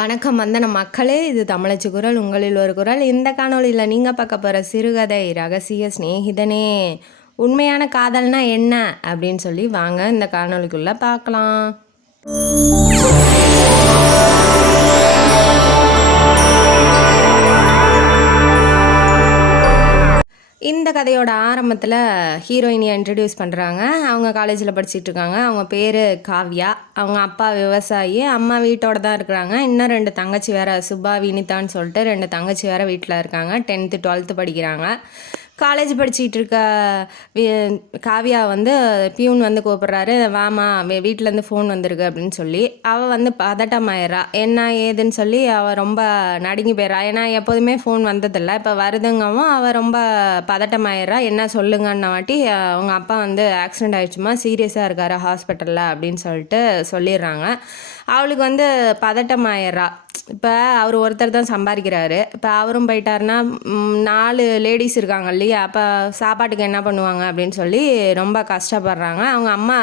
வணக்கம் வந்தன மக்களே, இது தமிழச்சி குரல், உங்களில் ஒரு குரல். இந்த காணொளியில் நீங்கள் பார்க்க போகிற சிறுகதை ரகசிய சிநேகிதனே. உண்மையான காதல்னா என்ன அப்படின்னு சொல்லி வாங்க இந்த காணொளிக்குள்ளே பார்க்கலாம். இந்த கதையோட ஆரம்பத்தில் ஹீரோயினியை இன்ட்ரடியூஸ் பண்ணுறாங்க. அவங்க காலேஜில் படிச்சுட்டு இருக்காங்க. அவங்க பேர் காவ்யா. அவங்க அப்பா விவசாயி, அம்மா வீட்டோட தான் இருக்கிறாங்க. இன்னும் 2 தங்கச்சி வேறு, சுபா வினிதான்னு சொல்லிட்டு 2 தங்கச்சி வேறு வீட்டில் இருக்காங்க. 10th 12th படிக்கிறாங்க. காலேஜ் படிச்சுட்டு இருக்க காவ்யா பியூன் கூப்பிட்றாரு, வாமா வீட்டிலேருந்து ஃபோன் வந்திருக்கு அப்படின்னு சொல்லி. அவள் பதட்டமாயிடுறா. என்ன ஏதுன்னு சொல்லி அவள் ரொம்ப நடுங்கி போயிடுறா. ஏன்னா எப்போதுமே ஃபோன் வந்ததில்லை, இப்போ வருதுங்கவும் அவள் ரொம்ப பதட்டமாயிடுறா. என்ன சொல்லுங்கன்ன வாட்டி அவங்க அப்பா ஆக்சிடெண்ட் ஆகிடுச்சுமா, சீரியஸாக இருக்காரு ஹாஸ்பிட்டலில் அப்படின்னு சொல்லிட்டு சொல்லிடுறாங்க. அவளுக்கு பதட்டமாயிடுறா. இப்போ அவர் ஒருத்தர் தான் சம்பாதிக்கிறாரு. இப்போ அவரும் போயிட்டாருன்னா 4 லேடிஸ் இருக்காங்க இல்லையா, அப்போ சாப்பாட்டுக்கு என்ன பண்ணுவாங்க அப்படின்னு சொல்லி ரொம்ப கஷ்டப்படுறாங்க. அவங்க அம்மா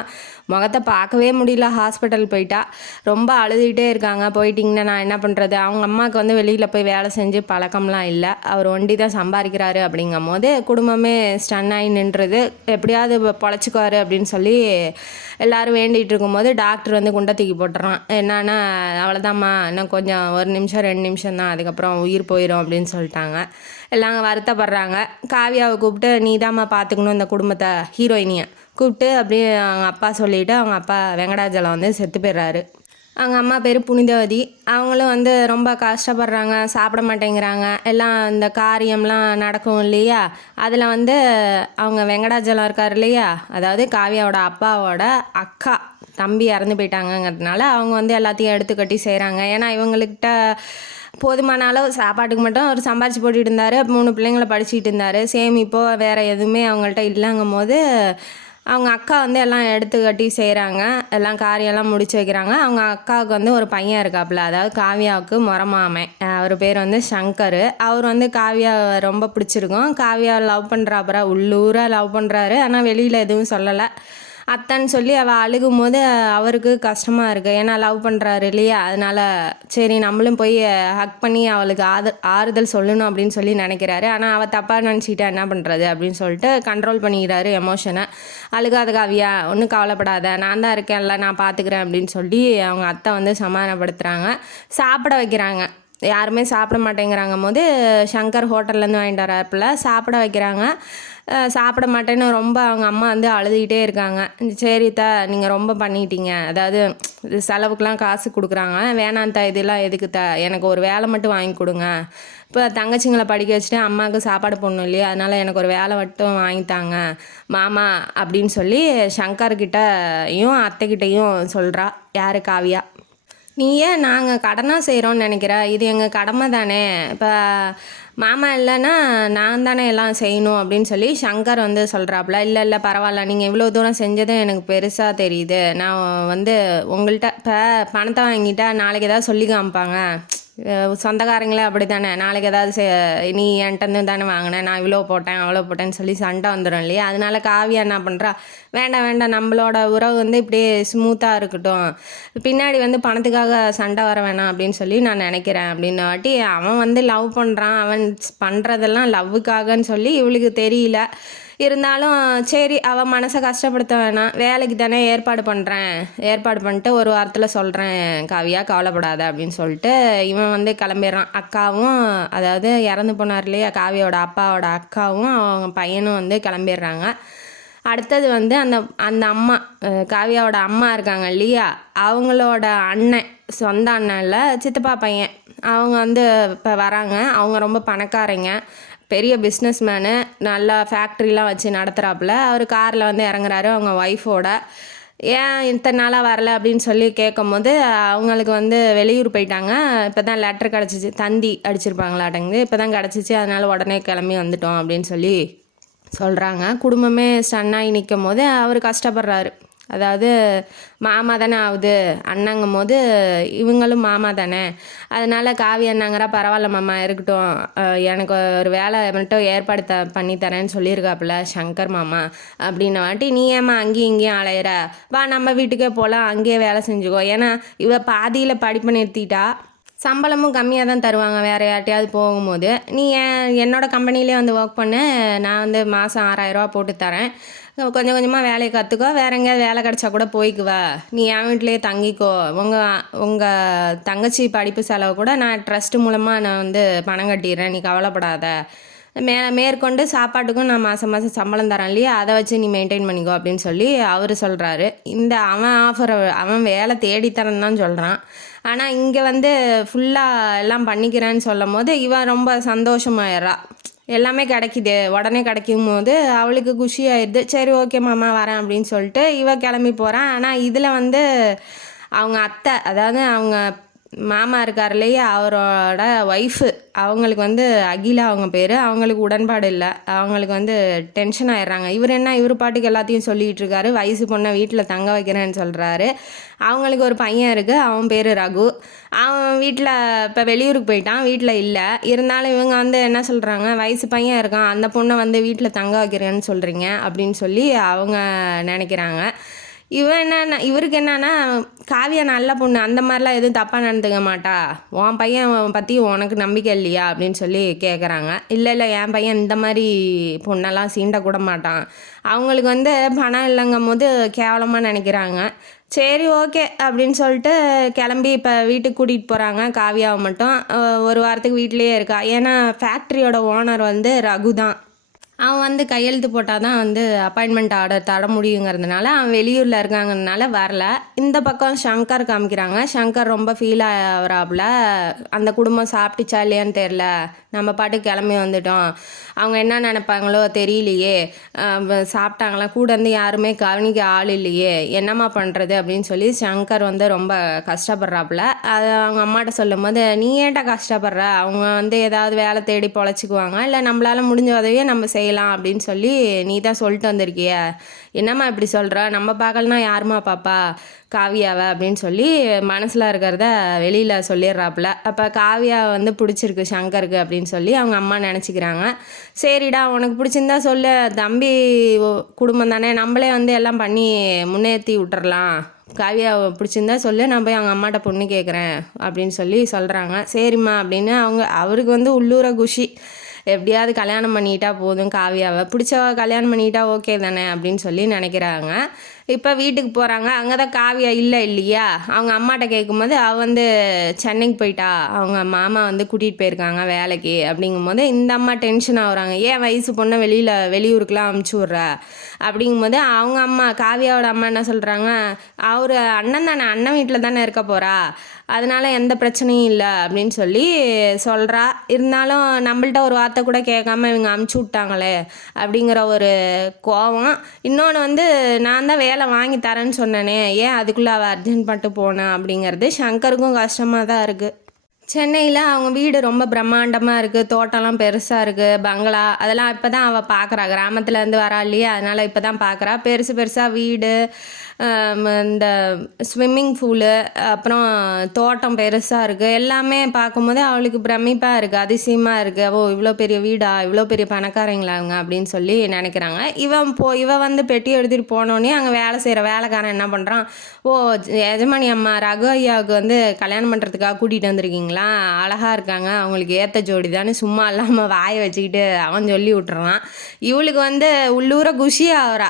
முகத்தை பார்க்கவே முடியல. ஹாஸ்பிட்டல் போயிட்டா ரொம்ப அழுதுகிட்டே இருக்காங்க. போயிட்டிங்கன்னா நான் என்ன பண்ணுறது? அவங்க அம்மாவுக்கு வெளியில் போய் வேலை செஞ்சு பழக்கம்லாம் இல்லை. அவர் ஒண்டி தான் சம்பாதிக்கிறாரு. அப்படிங்கும் போது குடும்பமே ஸ்டன் ஆகி நின்றுது. எப்படியாவது பொழைச்சிக்குவார் அப்படின்னு சொல்லி எல்லோரும் வேண்டிகிட்டு இருக்கும்போது டாக்டர் குண்டை தூக்கி போட்டுறான். என்னன்னா, அவ்வளோதாம்மா, இன்னும் கொஞ்சம் 1 நிமிஷம் 2 நிமிஷம் தான், அதுக்கப்புறம் உயிர் போயிடும் அப்படின்னு சொல்லிட்டாங்க. எல்லாம் வருத்தப்படுறாங்க. காவியாவை கூப்பிட்டு, நீ தாம்மா பார்த்துக்கணும் இந்த குடும்பத்தை, ஹீரோயினியை கூப்பிட்டு அப்படியே அவங்க அப்பா சொல்லிவிட்டு அவங்க அப்பா வெங்கடாஜலம் செத்து போயிடுறாரு. அவங்க அம்மா பேர் புனிதவதி. அவங்களும் ரொம்ப கஷ்டப்படுறாங்க, சாப்பிட மாட்டேங்கிறாங்க. எல்லாம் இந்த காரியம்லாம் நடக்கும் இல்லையா, அதில் அவங்க வெங்கடாஜலம் இருக்கார் இல்லையா, அதாவது காவியாவோட அப்பாவோட அக்கா தம்பி இறந்து போயிட்டாங்கங்கிறதுனால அவங்க எல்லாத்தையும் எடுத்து கட்டி செய்கிறாங்க. ஏன்னா இவங்கள்கிட்ட போதுமான அளவு சாப்பாட்டுக்கு மட்டும் அவர் சம்பாரிச்சு போட்டுட்டு இருந்தார். 3 பிள்ளைங்களை படிச்சுட்டு இருந்தார். சேமிப்போ வேறு எதுவுமே அவங்கள்ட்ட இல்லைங்கும் போது அவங்க அக்கா எல்லாம் எடுத்து கட்டி செய்கிறாங்க. எல்லாம் காரியெல்லாம் முடிச்சு வைக்கிறாங்க. அவங்க அக்காவுக்கு ஒரு பையன் இருக்காப்புல, அதாவது காவியாவுக்கு முறமாமே. அவர் பேர் சங்கர். அவர் காவியா ரொம்ப பிடிச்சிருக்கும். காவியா லவ் பண்ணுறாப்புற, உள்ளூராக லவ் பண்ணுறாரு. ஆனால் வெளியில் எதுவும் சொல்லலை. அத்தைன்னு சொல்லி அவள் அழுகும் போது அவருக்கு கஷ்டமாக இருக்குது. ஏன்னா லவ் பண்ணுறாரு இல்லையா, அதனால் சரி நம்மளும் போய் ஹக் பண்ணி அவளுக்கு ஆறுதல் சொல்லணும் அப்படின்னு சொல்லி நினைக்கிறாரு. ஆனால் அவள் தப்பாக நினச்சிக்கிட்டா என்ன பண்ணுறது அப்படின்னு சொல்லிட்டு கண்ட்ரோல் பண்ணிக்கிறாரு எமோஷனை. அழுகாத காவியா, ஒன்றும் கவலைப்படாத, நான் தான் இருக்கேன்ல, நான் பார்த்துக்கிறேன் அப்படின்னு சொல்லி அவங்க அத்தை சமாதானப்படுத்துகிறாங்க. சாப்பிட வைக்கிறாங்க. யாருமே சாப்பிட மாட்டேங்கிறாங்க போது சங்கர் ஹோட்டல்லேருந்து வாங்கிட்டு வராப்புல சாப்பிட வைக்கிறாங்க. சாப்பிட மாட்டேன்னு ரொம்ப அவங்க அம்மா அழுதுகிட்டே இருக்காங்க. சரி நீங்கள் ரொம்ப பண்ணிட்டீங்க, அதாவது செலவுக்கெலாம் காசு கொடுக்குறாங்க, வேணாம் இதெல்லாம் எதுக்கு எனக்கு ஒரு வேலை மட்டும் வாங்கி கொடுங்க. இப்போ தங்கச்சிங்களை படிக்க வச்சுட்டு அம்மாவுக்கு சாப்பாடு போடணும் இல்லையா, அதனால் எனக்கு ஒரு வேலை மட்டும் வாங்கித்தாங்க மாமா அப்படின்னு சொல்லி சங்கர்கிட்டையும் அத்தைக்கிட்டையும் சொல்கிறா. யார்? காவியா. நீ ஏன் நாங்கள் கடனாக செய்கிறோன்னு நினைக்கிற? இது எங்கள் கடமை தானே. இப்போ மாமா இல்லைன்னா நான் தானே எல்லாம் செய்யணும் அப்படின்னு சொல்லி சங்கர் சொல்கிறாப்புல. இல்லை பரவாயில்ல, நீங்கள் இவ்வளோ தூரம் செஞ்சதும் எனக்கு பெருசாக தெரியுது. நான் உங்கள்கிட்ட இப்போ பணத்தை வாங்கிட்டா நாளைக்கு ஏதாவது சொல்லி காமிப்பாங்க. சொந்தக்காரங்களே அப்படி தானே, நாளைக்கு ஏதாவது நீ என்கிட்ட தானே வாங்கினேன், நான் இவ்வளோ போட்டேன் அவ்வளோ போட்டேன்னு சொல்லி சண்டை வந்துடும் இல்லையா. அதனால காவியா என்ன பண்ணுறா, வேண்டாம் நம்மளோட உறவு இப்படியே ஸ்மூத்தாக இருக்கட்டும், பின்னாடி பணத்துக்காக சண்டை வர வேணாம் அப்படின்னு சொல்லி நான் நினைக்கிறேன் அப்படின்னு வாட்டி அவன் லவ் பண்ணுறான். அவன் பண்ணுறதெல்லாம் லவ்வுக்காகன்னு சொல்லி இவளுக்கு தெரியல. இருந்தாலும் சரி, அவன் மனசை கஷ்டப்படுத்த வேணாம், வேலைக்கு தானே ஏற்பாடு பண்ணிட்டு ஒரு வாரத்தில் சொல்கிறேன் காவியா, கவலைப்படாத அப்படின்னு சொல்லிட்டு இவன் கிளம்பிடுறான். அக்காவும், அதாவது இறந்து போனார் இல்லையா காவியோட அப்பாவோட அக்காவும் அவங்க பையனும் கிளம்பிடுறாங்க. அடுத்தது அந்த அம்மா, காவியாவோட அம்மா இருக்காங்க இல்லையா, அவங்களோட அண்ணன், சொந்த அண்ணன் இல்லை, சித்தப்பா பையன், அவங்க இப்போ வராங்க. அவங்க ரொம்ப பணக்காரங்க, பெரிய பிஸ்னஸ் மேனு, நல்லா ஃபேக்ட்ரிலாம் வச்சு நடத்துகிறாப்புல. அவர் காரில் இறங்குறாரு அவங்க ஒய்ஃபோட. ஏன் இத்தனை நாளாக வரல அப்படின்னு சொல்லி கேட்கும் போது அவங்களுக்கு வெளியூர் போயிட்டாங்க, இப்போ தான் லெட்டர் கிடச்சிச்சு, தந்தி அடிச்சிருப்பாங்களாட்டங்குது, இப்போ தான் கிடச்சிச்சு, அதனால் உடனே கிளம்பி வந்துட்டோம் அப்படின்னு சொல்லி சொல்கிறாங்க. குடும்பமே ஸ்டன்னாகி நிற்கும் போது அவர் கஷ்டப்படுறாரு. அதாவது மாமா தானே ஆகுது, அண்ணங்கும் போது இவங்களும் மாமா தானே, அதனால் காவி அண்ணாங்கிறா, பரவாயில்ல மாமா இருக்கட்டும், எனக்கு ஒரு வேலை மட்டும் ஏற்பாடு பண்ணித்தரேன்னு சொல்லியிருக்காப்புல சங்கர் மாமா அப்படின்ன வாட்டி, நீ ஏம்மா அங்கேயும் இங்கேயும் அலையிற, வா நம்ம வீட்டுக்கே போகலாம், அங்கேயே வேலை செஞ்சுக்கோ. ஏன்னா இவ பாதியில் படிப்பு நிறுத்திட்டா, சம்பளமும் கம்மியாக தான் தருவாங்க வேறு யார்ட்டையாவது போகும்போது. நீ என்னோட கம்பெனிலே வந்து ஒர்க் பண்ணு, நான் வந்து மாதம் 6000 போட்டு தரேன், கொஞ்சம் கொஞ்சமாக வேலையை கற்றுக்கோ, வேற எங்கேயாவது வேலை கிடச்சா கூட போய்க்குவ, நீ என் வீட்டிலேயே தங்கிக்கோ, உங்கள் தங்கச்சி படிப்பு செலவு கூட நான் ட்ரஸ்ட்டு மூலமாக நான் வந்து பணம் கட்டிடுறேன், நீ கவலைப்படாத, மேற்கொண்டு சாப்பாட்டுக்கும் நான் மாதம் மாதம் சம்பளம் தரேன் இல்லையா, அதை வச்சு நீ மெயின்டைன் பண்ணிக்கோ அப்படின்னு சொல்லி அவர் சொல்கிறாரு. அவன் வேலை தேடித்தரேன்னு தான் சொல்கிறான். ஆனால் இங்கே வந்து ஃபுல்லாக எல்லாம் பண்ணிக்கிறேன்னு சொல்லும் போது இவன் ரொம்ப சந்தோஷமாயிடுறா. எல்லாமே கிடைக்கிது, உடனே கிடைக்கும் போது அவளுக்கு குஷி ஆயிடுது. சரி ஓகே மாமா வரேன் அப்படின்னு சொல்லிட்டு இவ கிளம்பி போகிறான். ஆனால் இதில் வந்து அவங்க அத்தை, அதாவது அவங்க மாமா இருக்கார் இல்லையா, அவரோட ஒய்ஃபு, அவங்களுக்கு வந்து அகிலா அவங்க பேர், அவங்களுக்கு உடன்பாடு இல்லை. அவங்களுக்கு வந்து டென்ஷன் ஆயிடுறாங்க. இவர் பாட்டுக்கு எல்லாத்தையும் சொல்லிகிட்டு இருக்காரு, வயசு பொண்ணை வீட்டில் தங்க வைக்கிறேன்னு சொல்கிறாரு. அவங்களுக்கு ஒரு பையன் இருக்குது, அவன் பேர் ரகு. அவன் வீட்டில் இப்போ வெளியூருக்கு போயிட்டான், வீட்டில் இல்லை. இருந்தாலும் இவங்க வந்து என்ன சொல்கிறாங்க, வயசு பையன் இருக்கான், அந்த பொண்ணை வந்து வீட்டில் தங்க வைக்கிறேன்னு சொல்கிறீங்க அப்படின்னு சொல்லி அவங்க நினைக்கிறாங்க. இவருக்கு என்னன்னா, காவியா நல்ல பொண்ணு, அந்த மாதிரிலாம் எதுவும் தப்பாக நடந்துக்க மாட்டா, உன் பையன் பற்றி உனக்கு நம்பிக்கை இல்லையா அப்படின்னு சொல்லி கேட்குறாங்க. இல்லை என் பையன் இந்த மாதிரி பொண்ணெல்லாம் சீண்டக்கூட மாட்டான். அவங்களுக்கு வந்து பணம் இல்லைங்கும் போது கேவலமாக நினைக்கிறாங்க. சரி ஓகே அப்படின்னு சொல்லிட்டு கிளம்பி இப்போ வீட்டுக்கு கூட்டிகிட்டு போகிறாங்க. காவியாவை மட்டும் ஒரு வாரத்துக்கு வீட்டிலையே இருக்கா. ஏன்னா ஃபேக்ட்ரியோட ஓனர் வந்து ரகு தான். அவன் வந்து கையெழுத்து போட்டால் தான் வந்து அப்பாயின்மெண்ட் ஆர்டர் தர முடியுங்கிறதுனால அவன் வெளியூரில் இருக்காங்கனால வரல. இந்த பக்கம் சங்கர் காமிக்கிறாங்க. சங்கர் ரொம்ப ஃபீல் ஆகிறாப்புல, அந்த குடும்பம் சாப்பிட்டுச்சா இல்லையான்னு தெரில, நம்ம பாட்டு கிளம்பி வந்துட்டோம், அவங்க என்ன நினைப்பாங்களோ தெரியலையே, சாப்பிட்டாங்களா, கூட இருந்து யாருமே கவனிக்க ஆள் இல்லையே, என்னம்மா பண்ணுறது அப்படின்னு சொல்லி சங்கர் வந்து ரொம்ப கஷ்டப்படுறாப்புல. அதை அவங்க அம்மாட்ட சொல்லும் போது, நீ ஏன்டா கஷ்டப்படுற, அவங்க வந்து ஏதாவது வேலை தேடி பொழைச்சிக்குவாங்க, இல்லை நம்மளால் முடிஞ்ச உதவியே நம்ம செய்யலாம் அப்படின்னு சொல்லி நீ தான் சொல்லிட்டு வந்திருக்கிய, என்னம்மா இப்படி சொல்கிற, நம்ம பார்க்கலனா யாருமா பாப்பா காவியாவை அப்படின்னு சொல்லி மனசில் இருக்கிறத வெளியில் சொல்லிடுறாப்புல. அப்போ காவியா வந்து பிடிச்சிருக்கு சங்கருக்கு அப்படின்னு சொல்லி அவங்க அம்மா நினச்சிக்கிறாங்க. சரிடா உனக்கு பிடிச்சிருந்தா சொல்லு, தம்பி குடும்பம் தானே, நம்மளே வந்து எல்லாம் பண்ணி முன்னேற்றி விட்டுறலாம், காவியா பிடிச்சிருந்தா சொல்லு, நான் போய் அவங்க அம்மாட்ட பொண்ணு கேட்குறேன் அப்படின்னு சொல்லி சொல்கிறாங்க. சரிம்மா அப்படின்னு அவருக்கு வந்து உள்ளூர குஷி, எப்படியாவது கல்யாணம் பண்ணிட்டா போதும், காவியாவை பிடிச்சவ கல்யாணம் பண்ணிட்டா ஓகே தானே அப்படின்னு சொல்லி நினைக்கிறாங்க. இப்போ வீட்டுக்கு போகிறாங்க. அங்கே தான் காவியா இல்லையா, அவங்க அம்மாட்ட கேட்கும்போது அவள் வந்து சென்னைக்கு போயிட்டா, அவங்க மாமா வந்து கூட்டிகிட்டு போயிருக்காங்க வேலைக்கு அப்படிங்கும்போது இந்த அம்மா டென்ஷன் ஆகுறாங்க. ஏன் வயசு பொண்ணை வெளியூருக்குலாம் அமுச்சு விட்ற அப்படிங்கும்போது அவங்க அம்மா, காவியாவோட அம்மா என்ன சொல்கிறாங்க, அவர் அண்ணன் தானே, அண்ணன் வீட்டில் தானே இருக்க போகிறா, அதனால் எந்த பிரச்சனையும் இல்லை அப்படின்னு சொல்லி சொல்கிறா. இருந்தாலும் நம்மள்ட்ட ஒரு வார்த்தை கூட கேட்காம இவங்க அமுச்சு விட்டாங்களே அப்படிங்கிற ஒரு கோவம். இன்னொன்று வந்து நான் தான் வேலை வாங்கி தரேன்னு சொன்னேனே, ஏன் அதுக்குள்ளே அவள் அர்ஜென்ட் பண்ணிட்டு போனேன் அப்படிங்கிறது சங்கருக்கும் கஷ்டமாக தான் இருக்குது. சென்னையில் அவங்க வீடு ரொம்ப பிரம்மாண்டமாக இருக்குது, தோட்டம்லாம் பெருசாக இருக்குது, பங்களா அதெல்லாம் இப்போ தான் அவள் பார்க்குறா, கிராமத்துலேருந்து வரா இல்லையா, அதனால் இப்போ தான் பார்க்குறா. பெருசாக வீடு, இந்த ஸ்விம்மிங் பூலு, அப்புறம் தோட்டம் பெருசாக இருக்குது, எல்லாமே பார்க்கும்போது அவளுக்கு பிரமிப்பாக இருக்குது, அதிசயமாக இருக்குது. ஓ இவ்வளோ பெரிய வீடா, இவ்வளோ பெரிய பணக்காரங்களாங்க அப்படின்னு சொல்லி நினைக்கிறாங்க. இவ வந்து பெட்டி எடுத்துகிட்டு போனோடனே அங்கே வேலை செய்கிற வேலைக்காரன் என்ன பண்ணுறான், ஓ எஜமானி அம்மா ரகு ஐயாவுக்கு வந்து கல்யாணம் பண்ணுறதுக்காக கூட்டிகிட்டு வந்திருக்கீங்களா, அழகாக இருக்காங்க, அவங்களுக்கு ஏற்ற ஜோடி தானே, சும்மா இல்லாமல் வாயை வச்சுக்கிட்டு அவன் சொல்லி விட்டுறான். இவளுக்கு வந்து உள்ளூர குஷி ஆகிறா.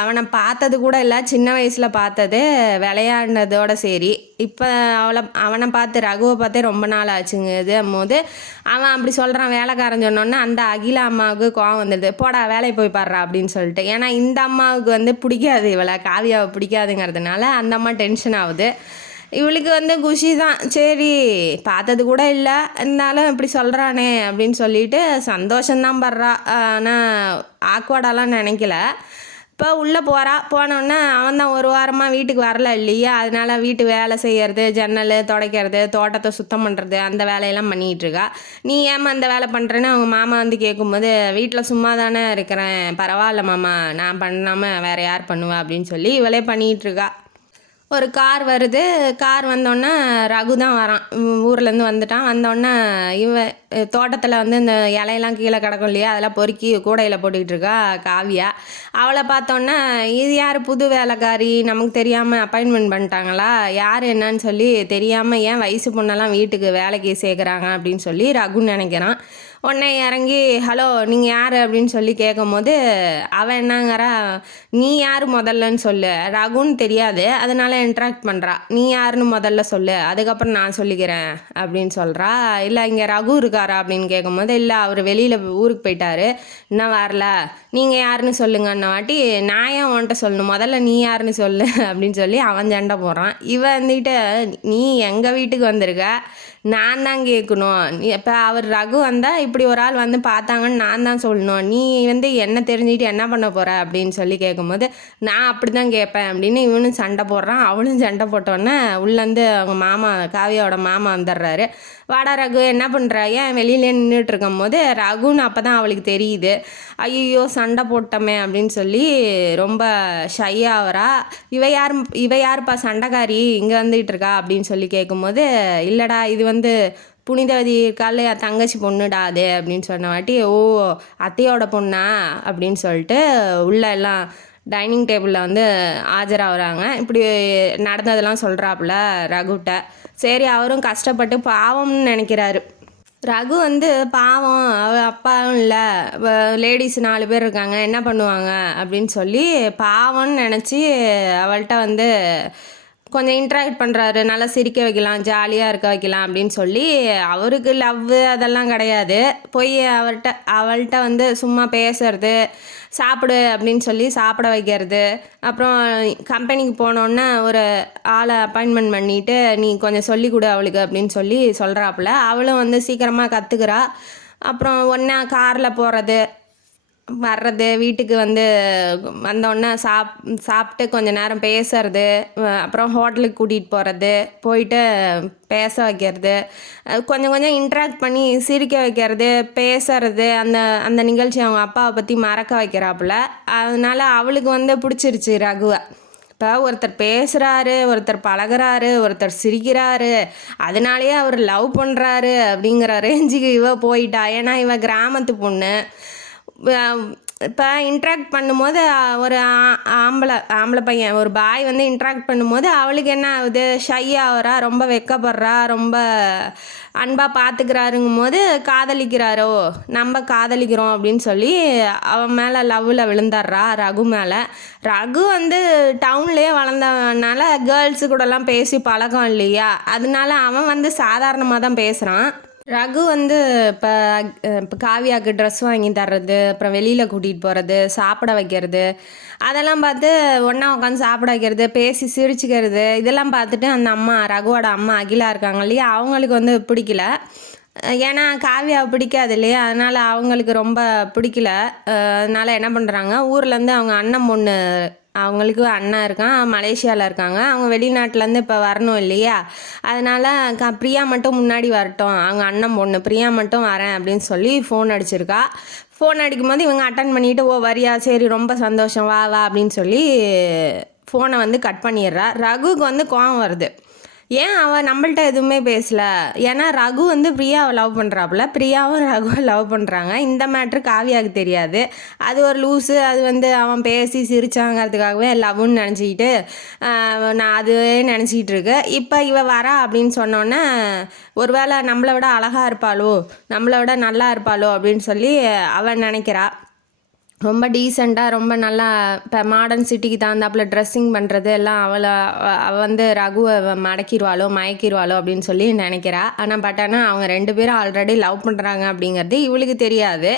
அவனை பார்த்தது கூட இல்லை, சின்ன வயசில் பார்த்தது, விளையாடினதோட சரி. இப்போ அவனை பார்த்து ரகுவை பார்த்தே ரொம்ப நாள் ஆச்சுங்குது போது அவன் அப்படி சொல்கிறான். வேலைக்காரன் சொன்னோன்னே அந்த அகிலா அம்மாவுக்கு கோவம் வந்துடுது, போடா வேலையை போய் பாடுறா அப்படின்னு சொல்லிட்டு. ஏன்னா இந்த அம்மாவுக்கு வந்து பிடிக்காது, இவளை காவியாவை பிடிக்காதுங்கிறதுனால அந்த அம்மா டென்ஷன் ஆகுது. இவளுக்கு வந்து குஷி தான், சரி பார்த்தது கூட இல்லை, இருந்தாலும் இப்படி சொல்கிறானே அப்படின்னு சொல்லிட்டு சந்தோஷந்தான் படுறா. ஆனால் ஆக்வர்டாலாம் நினைக்கல. இப்போ உள்ளே போனோடனே அவன் தான் ஒரு வாரமாக வீட்டுக்கு வரல இல்லையா, அதனால் வீட்டு வேலை செய்கிறது, ஜன்னல் துடைக்கிறது, தோட்டத்தை சுத்தம் பண்ணுறது, அந்த வேலையெல்லாம் பண்ணிகிட்ருக்கா. நீ ஏமா அந்த வேலை பண்ணுறேன்னு அவங்க மாமா வந்து கேட்கும்போது, வீட்டில் சும்மா தானே இருக்கிறேன், பரவாயில்ல மாமா, நான் பண்ணாமல் வேறு யார் பண்ணுவா அப்படின்னு சொல்லி இவளே பண்ணிகிட்ருக்கா. ஒரு கார் வருது. கார் வந்தோடனே ரகு தான் வரான். ஊர்லேருந்து வந்துட்டான். வந்தோடனே இவன் தோட்டத்தில் வந்து இந்த இலையெல்லாம் கீழே கிடக்கும் இல்லையா, அதெல்லாம் பொறுக்கி கூடையில் போட்டுக்கிட்டு இருக்கா காவியா. அவளை பார்த்தோன்னே இது யார் புது வேலைக்காரி, நமக்கு தெரியாமல் அப்பாயின்மெண்ட் பண்ணிட்டாங்களா, யார் என்னன்னு சொல்லி தெரியாமல் ஏன் வயசு பொண்ணெல்லாம் வீட்டுக்கு வேலைக்கு சேர்க்குறாங்க அப்படின்னு சொல்லி ரகுன்னு நினைக்கிறான். உடனே இறங்கி ஹலோ நீங்கள் யார் அப்படின்னு சொல்லி கேட்கும் போது அவன் என்னங்கிறா, நீ யார் முதல்லன்னு சொல்லு, ரகுன்னு தெரியாது அதனால இன்ட்ராக்ட் பண்ணுறா, நீ யாருன்னு முதல்ல சொல்லு அதுக்கப்புறம் நான் சொல்லிக்கிறேன் அப்படின்னு சொல்கிறா. இல்லை இங்கே ரகு இருக்காரா அப்படின்னு கேட்கும்போது இல்லை அவர் வெளியில் ஊருக்கு போயிட்டாரு இன்னும் வரல, நீங்கள் யாருன்னு சொல்லுங்கன்ன வாட்டி நான் ஏன் உன்கிட்ட சொல்லணும், முதல்ல நீ யாருன்னு சொல்லு அப்படின்னு சொல்லி அவன் சண்டை போடுறான். இவன் வந்துட்டு நீ எங்கள் வீட்டுக்கு வந்திருக்க, நான் தான் கேட்கணும், இப்போ அவர் ரகு வந்தால் இப்படி ஒரு ஆள் வந்து பார்த்தாங்கன்னு நான் தான் சொல்லணும், நீ வந்து என்ன தெரிஞ்சுக்கிட்டு என்ன பண்ண போகிற அப்படின்னு சொல்லி கேட்கும்போது நான் அப்படி தான் கேட்பேன் அப்படின்னு இவனும் சண்டை போடுறான். அவளும் சண்டை போட்டோன்னே உள்ளேருந்து அவங்க மாமா காவியாவோட மாமா வந்துடுறாரு. வாடா ரகு என்ன பண்ணுற, ஏன் வெளியிலே நின்றுட்டு இருக்கும் போது ரகுன்னு அப்போ தான் அவளுக்கு தெரியுது. ஐயோ சண்டை போட்டோமே அப்படின்னு சொல்லி ரொம்ப ஷையாகிறா. இவ யாருப்பா சண்டைக்காரி இங்கே வந்துகிட்டு இருக்கா அப்படின்னு சொல்லி கேட்கும்போது இல்லைடா இது வந்து புனிதவதி இருக்கால என் தங்கச்சி பொண்ணுடா அது அப்படின்னு சொன்ன வாட்டி ஓ அத்தையோட பொண்ணா அப்படின்னு சொல்லிட்டு உள்ள எல்லாம் டைனிங் டேபிளில் வந்து ஆஜராகிறாங்க. இப்படி நடந்ததெல்லாம் சொல்கிறாப்புல ரகுட்ட. சரி அவரும் கஷ்டப்பட்டு பாவம்னு நினைக்கிறாரு. ரகு வந்து பாவம் அவ அப்பாவும் இல்லை, லேடிஸ் 4 பேர் இருக்காங்க என்ன பண்ணுவாங்க அப்படின்னு சொல்லி பாவம்னு நினச்சி அவள்கிட்ட வந்து கொஞ்சம் இன்ட்ராக்ட் பண்ணுறாரு. நல்லா சிரிக்க வைக்கலாம், ஜாலியாக இருக்க வைக்கலாம் அப்படின்னு சொல்லி. அவருக்கு லவ் அதெல்லாம் கிடையாது. போய் அவள்கிட்ட வந்து சும்மா பேசுறது, சாப்பிடு அப்படின்னு சொல்லி சாப்பிட வைக்கிறது. அப்புறம் கம்பெனிக்கு போனோன்னே ஒரு ஆளை அப்பாயின்மெண்ட் பண்ணிவிட்டு நீ கொஞ்சம் சொல்லி கொடு அவளுக்கு அப்படின்னு சொல்லி சொல்கிறாப்புல. அவளும் வந்து சீக்கிரமாக கற்றுக்கிறா. அப்புறம் ஒன்றா காரில் போகிறது வர்றது, வீட்டுக்கு வந்து வந்தோடனே சாப்பிட்டு கொஞ்சம் நேரம் பேசுறது, அப்புறம் ஹோட்டலுக்கு கூட்டிகிட்டு போகிறது, போயிட்டு பேச வைக்கிறது, கொஞ்சம் கொஞ்சம் இன்ட்ராக்ட் பண்ணி சிரிக்க வைக்கிறது, பேசுறது, அந்த அந்த நிகழ்ச்சி அவங்க அப்பாவை பற்றி மறக்க வைக்கிறாப்புல. அதனால் அவளுக்கு வந்து பிடிச்சிருச்சு ரகுவை. இப்போ ஒருத்தர் பேசுகிறாரு, ஒருத்தர் பழகிறாரு, ஒருத்தர் சிரிக்கிறாரு, அதனாலேயே அவர் லவ் பண்ணுறாரு அப்படிங்கிற ரேஞ்சுக்கு இவ போயிட்டா. ஏன்னா இவ கிராமத்து பொண்ணு. இப்போ இன்ட்ராக்ட் பண்ணும்போது ஒரு ஆம்பளை பையன் ஒரு பாய் வந்து இன்ட்ராக்ட் பண்ணும்போது அவளுக்கு என்ன ஆகுது, ஷை ஆகிறா, ரொம்ப வெக்கப்படுறா, ரொம்ப அன்பாக பார்த்துக்கிறாருங்கும் போது காதலிக்கிறாரோ, நம்ம காதலிக்கிறோம் அப்படின்னு சொல்லி அவன் மேலே லவ்வில் விழுந்துடுறா ரகு மேலே. ரகு வந்து டவுன்லேயே வளர்ந்தவனால கேர்ள்ஸு கூடலாம் பேசி பழக்கம் இல்லையா, அதனால அவன் வந்து சாதாரணமாக தான் பேசுகிறான். ரகு வந்து இப்போ காவியாவுக்கு ட்ரெஸ் வாங்கி தர்றது, அப்புறம் வெளியில் கூட்டிகிட்டு போகிறது, சாப்பிட வைக்கிறது, அதெல்லாம் பார்த்து ஒன்றா உட்காந்து சாப்பிட வைக்கிறது, பேசி சிரிச்சுக்கிறது, இதெல்லாம் பார்த்துட்டு அந்த அம்மா ரகுவோட அம்மா அகிலா இருக்காங்க இல்லையா, அவங்களுக்கு வந்து பிடிக்கல. ஏன்னா காவியாவை பிடிக்காது இல்லையா, அதனால் அவங்களுக்கு ரொம்ப பிடிக்கல. அதனால் என்ன பண்ணுறாங்க, ஊர்லேருந்து அவங்க அண்ணன் பொண்ணு, அவங்களுக்கு அண்ணன் இருக்கான், மலேசியாவில் இருக்காங்க, அவங்க வெளிநாட்டிலேருந்து இப்போ வரணும் இல்லையா, அதனால் பிரியா மட்டும் முன்னாடி வரட்டும், அவங்க அண்ணன் பொண்ணு பிரியா மட்டும் வரேன் அப்படின்னு சொல்லி ஃபோன் அடிச்சிருக்கா. ஃபோன் அடிக்கும்போது இவங்க அட்டன் பண்ணிவிட்டு ஓ வரியா, சரி ரொம்ப சந்தோஷம் வா வா அப்படின்னு சொல்லி ஃபோனை வந்து கட் பண்ணிடுறா. ரகுவுக்கு வந்து கோவம் வருது, ஏன் அவள் நம்மள்ட்ட எதுவுமே பேசல. ஏன்னா ரகு வந்து பிரியாவை லவ் பண்ணுறாப்புல, பிரியாவும் ரகுவை லவ் பண்ணுறாங்க. இந்த மேட்ரு காவியாவுக்கு தெரியாது. அது ஒரு லூஸு, அது வந்து அவன் பேசி சிரிச்சாங்கிறதுக்காகவே லவ்னு நினச்சிக்கிட்டு நான் அதுவே நினச்சிக்கிட்டு இருக்கேன். இப்போ இவ வரா அப்படின்னு சொன்னோன்னே ஒருவேளை நம்மளை விட அழகாக இருப்பாளோ, நம்மளை விட நல்லா இருப்பாளோ அப்படின்னு சொல்லி அவன் நினைக்கிறா. ரொம்ப டீசெண்டாக ரொம்ப நல்லா இப்போ மாடர்ன் சிட்டிக்கு தகுந்தாப்புல ட்ரெஸ்ஸிங் பண்ணுறது எல்லாம் அவள் வந்து ரகுவை மயக்கிடுவாளோ அப்படின்னு சொல்லி நினைக்கிறா. ஆனால் அவங்க 2 பேரும் ஆல்ரெடி லவ் பண்ணுறாங்க அப்படிங்கிறது இவளுக்கு தெரியாது.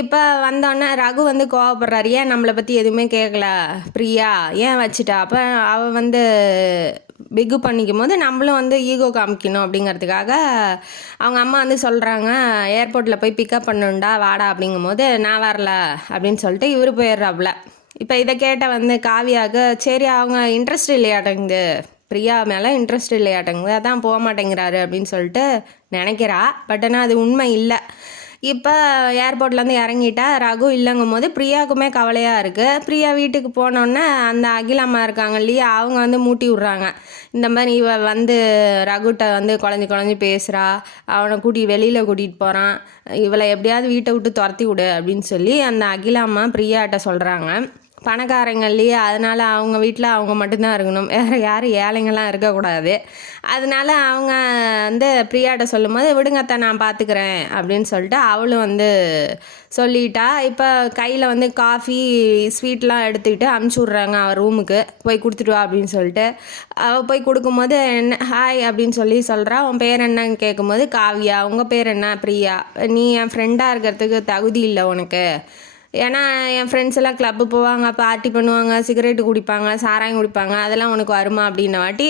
இப்போ வந்தோடனே ரகு வந்து கோவப்படுறாரு, ஏன் நம்மளை பற்றி எதுவுமே கேட்கல பிரியா, ஏன் வச்சுட்டா. அப்போ அவள் வந்து பிகு பண்ணிக்கும் போது நம்மளும் வந்து ஈகோ காமிக்கணும் அப்படிங்கிறதுக்காக அவங்க அம்மா வந்து சொல்கிறாங்க, ஏர்போர்ட்டில் போய் பிக்கப் பண்ணுண்டா வாடா அப்படிங்கும் போது நான் வரல அப்படின்னு சொல்லிட்டு இவர் போயிடுறாப்புல. இப்போ இதை கேட்ட வந்து காவியாவுக்கு சரி அவங்க இன்ட்ரெஸ்ட் இல்லையாட்டங்குது, பிரியா மேலே இன்ட்ரெஸ்ட் இல்லையாட்டங்குது, அதான் போக மாட்டேங்கிறாரு அப்படின்னு சொல்லிட்டு நினைக்கிறா. பட் ஆனால் அது உண்மை இல்லை. இப்போ ஏர்போர்ட்லேருந்து இறங்கிட்டா. ரகு இல்லைங்கும் போது பிரியாவுக்குமே கவலையாக இருக்குது. பிரியா வீட்டுக்கு போனோடனே அந்த அகிலாம்மா இருக்காங்க இல்லையா, அவங்க வந்து மூட்டி விட்றாங்க. இந்த மாதிரி இவ வந்து ரகுட்ட வந்து குழஞ்சி பேசுகிறா, அவனை வெளியில் கூட்டிகிட்டு போகிறான், இவளை எப்படியாவது வீட்டை விட்டு துரத்தி விடு அப்படின்னு சொல்லி அந்த அகிலாம்மா பிரியாட்ட சொல்கிறாங்க. பணக்காரங்க இல்லையா, அதனால் அவங்க வீட்டில் அவங்க மட்டும்தான் இருக்கணும், வேறு யாரும் ஏழைங்கள்லாம் இருக்கக்கூடாது. அதனால அவங்க வந்து பிரியாட்ட சொல்லும் போது விடுங்கத்த நான் பார்த்துக்கிறேன் அப்படின்னு சொல்லிட்டு அவளும் வந்து சொல்லிட்டா. இப்போ கையில் வந்து காஃபி ஸ்வீட்லாம் எடுத்துக்கிட்டு அமுச்சு விட்றாங்க அவள் ரூமுக்கு, போய் கொடுத்துட்டு வா அப்படின்னு சொல்லிட்டு. அவள் போய் கொடுக்கும்போது என்ன ஹாய் அப்படின்னு சொல்கிறா. உன் பேர் என்னன்னு கேட்கும்போது காவியா. உங்கள் பேர் என்ன? பிரியா. நீ என் ஃப்ரெண்டாக இருக்கிறதுக்கு தகுதி இல்லை உனக்கு, ஏன்னா என் ஃப்ரெண்ட்ஸ் எல்லாம் கிளப்பு போவாங்க, பார்ட்டி பண்ணுவாங்க, சிகரெட்டு குடிப்பாங்க, சாராயம் குடிப்பாங்க, அதெல்லாம் உனக்கு வருமா அப்படின்ன வாட்டி